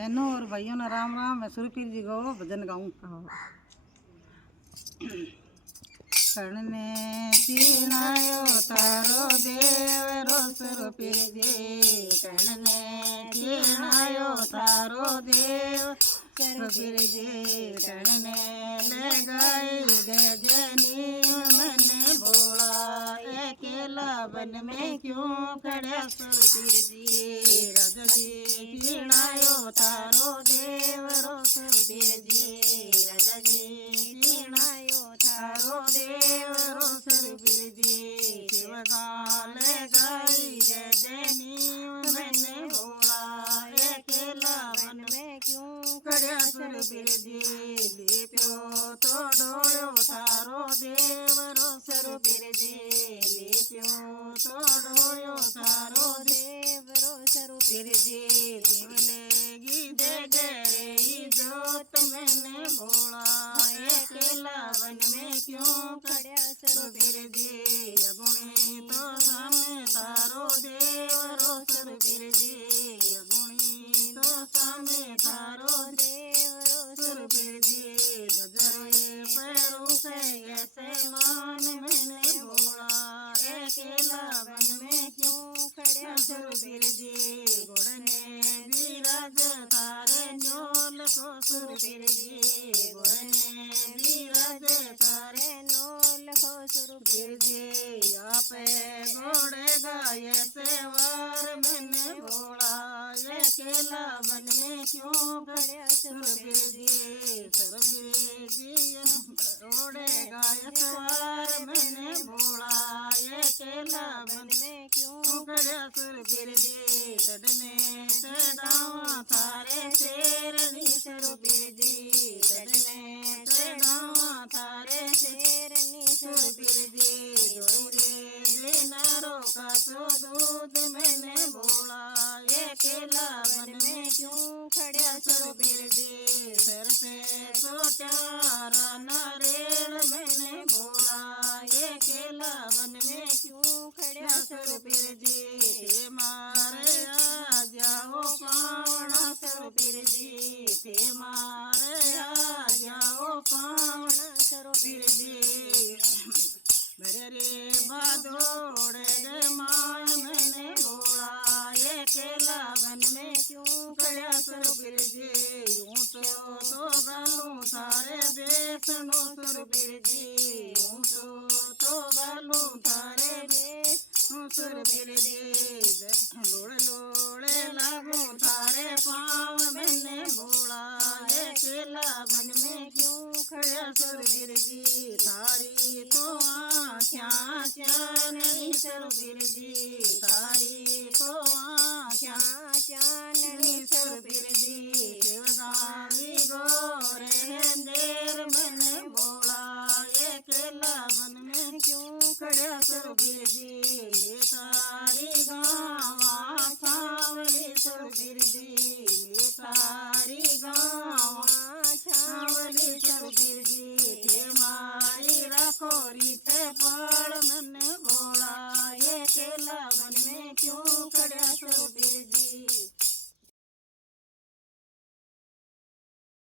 बहनों और भाइयों ना राम राम। मैं सुरपीर जी को भजन गाऊं। करने चिनायो तारो देव रो सुरपीर जी, करने चिनायो तारो देव सुरपीर जी, करने ले गई गजनी मैंने भोला, अकेला वन में क्यों खड़ा सुरपीर जी। राजा जी चिनायो तारो देव रो सुरपीर जी, राजा जी चिनायो तारो देव रो सुरपीर जी, शिवगान गई गजनी मैंने भोला, अकेला वन में क्यों खड़ा सुरपीर जी। लिप्यो तो डोयो तारो देव रो सुरपीर जी, लिप्यो तो डोयो तारो देव रो सुरपीर जी, दिवलेगी दे गई जोत मैंने भोला, अकेला वन में क्यों खड़ा सुरपीर जी। अगुणी तो सामने तारो देव रो सुरपीर जी, अगुणी तो सामने तारो देव रो सुरपीर जी, गजरे पैरों से ऐसे मान मैंने भोला, अकेला वन में क्यों खड़ा सुरपीर जी। घोड़ने विराज तारे न्योल को सुरपीर जी, घोड़ने विराज तारे नोल को सुरपीर जी, आपे घोड़े गाये सेवार मैंने भोला, अकेला वन में क्यों खड़ा सुरपीर जी। सुरपीर जी घोड़े गाये सवार मैंने भोला, अकेला वन में क्यों खड़ा सुरपीर जी। चढ़ने चढ़ावा थारे शेरनी सुरपीर जी, चढ़ने चढ़ावा थारे शेरनी सुरपीर जी, जोड़े नारो का सो दूध मैंने भोला, अकेला वन में क्यों खड़ा सुरपीर जी। सर से सोचारा नारेड़ मैंने भोला, अकेला वन में क्यों खड़ा सुरपीर जी। थे मारे आ जाओ पावना सुरपीर जी, थे मारे आ जाओ पावना सुरपीर जी। मेरे रे बादोड़े गे मान मैंने भोला, अकेला वन में क्यों खड़ा सुरपीर जी। यूं तो गालूं थारे बेसनो सुरपीर जी, यूं तो गालूं थारे बेसनो सुरपीर जी। लोड़े लोड़े लागूं थारे पाँव मैंने भोला, अकेला वन में क्यों खड़ा सुरपीर जी। थारी तो आँख्याँ चाननी सुरपीर जी, थारी तो आँख्याँ चाननी सुरपीर जी। शिवगामी गोरे देर मैंने भोला, अकेला वन में क्यों खड़ा सुरपीर जी। ये सारी गाँव छावली सुरपीर जी, ये सारी गाँव छावली सुरपीर जी, थे मारी रखोरी थे पाड़ मैंने भोला,